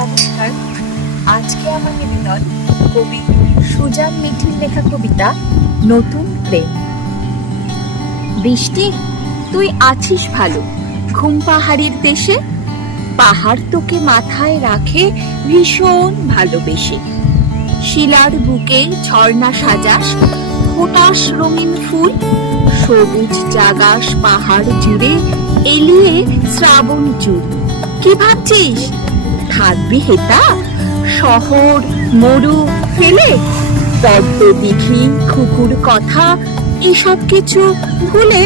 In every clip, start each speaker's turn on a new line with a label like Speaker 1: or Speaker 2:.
Speaker 1: নমস্কার। আজকে আমার নিবেদন কবি সুজান মিঠির লেখা কবিতা, নতুন প্রেম। বৃষ্টি, তুই আছিস ভালো। ঘুম পাহাড়ির দেশে, পাহাড় তোকে মাথায় রাখে ভীষণ ভালোবেসে। শিলার বুকে ঝর্ণা সাজাস, ফোটাস রঙিন ফুল, সবুজ জাগাস পাহাড় জুড়ে, এলিয়ে শ্রাবণ চুল। কি ভাবছিস? থাকবি হেতা শহর মরু ফেলে, পদ্ম দিঘি খুকুর কথা, এসব কিছু ভুলে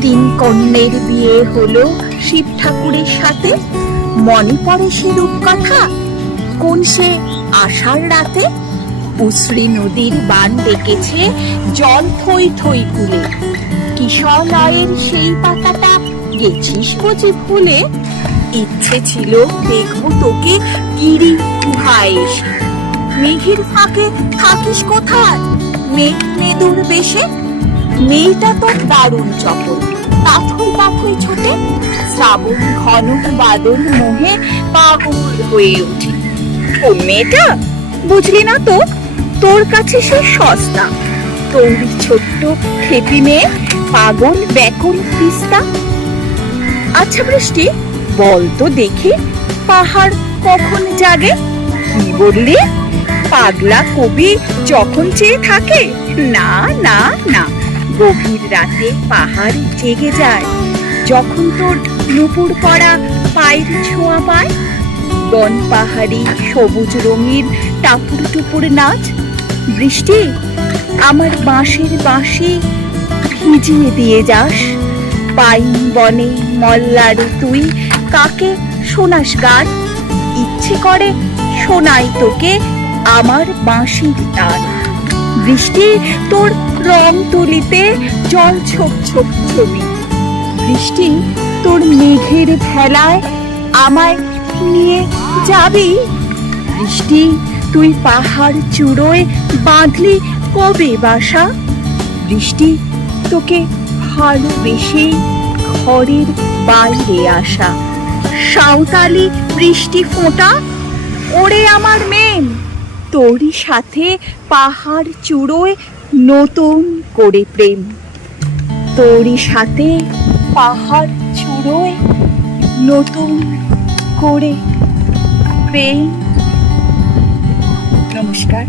Speaker 1: তিন কন্যের বিয়ে হলো শিব ঠাকুরের সাথে। মনে পড়ে সে রূপকথা কোন সে আষাঢ় রাতে? উশ্রী নদীর বান ডেকেছে জল থই থই কুলে কিশলয়ের সেই পাতাটা গেছিস বুঝি ভুলে? ইচ্ছে ছিল দেখব তোকে গিরি গুহায়। এসে মেঘের ফাঁকে থাকিস কোথায়? মেঘ মেদুর বেশে? মেয়েটা তো দারুণ চপল। পাথর পাথর ছোটে। শ্রাবণ ঘন বাদল মোহে পাগল হয়ে ওঠে। ও মেয়েটা, বুঝলি না তো? তোর কাছে সে সস্তা। তোর ছোট্ট খেপি মেয়ে, পাগল ব্যাকুল তিস্তা। আচ্ছা বৃষ্টি বল তো দেখি, পাহাড় কখন জাগে? কি বললি? পাগলা কবি যখন চেয়ে থাকে, না না না, গভীর রাতে পাহাড় জেগে যায়। যখন তোর নুপুর পড়া পায়ের ছোঁয়া পায়, বন পাহাড়ি সবুজ রঙিন টাপুর টুপুর নাচ, বৃষ্টি আমার বাঁশের বাঁশি ভিজিয়ে দিয়ে যাস। পাইন বনে মল্লারে তুই কাকে শোনাস গান? ইচ্ছে করে শোনাই তোকে আমার বাঁশির টান বৃষ্টি তোর রং তুলিতে জল ছোপ ছোপ ছবি। বৃষ্টি তোর মেঘের ভেলায় আমায় নিয়ে যাবি? বৃষ্টি তুই পাহাড় চূড়োয় বাঁধলি কবে বাসা? বৃষ্টি তোকে ভালোবেসে ঘরের বাইরে আসা। সাঁওতালি বৃষ্টি ফোঁটা, ওরে আমার মেম তোরই সাথে পাহাড় চূড়োয় নতুন করে প্রেম। তোরই সাথে পাহাড় চূড়োয় নতুন করে প্রেম। নমস্কার।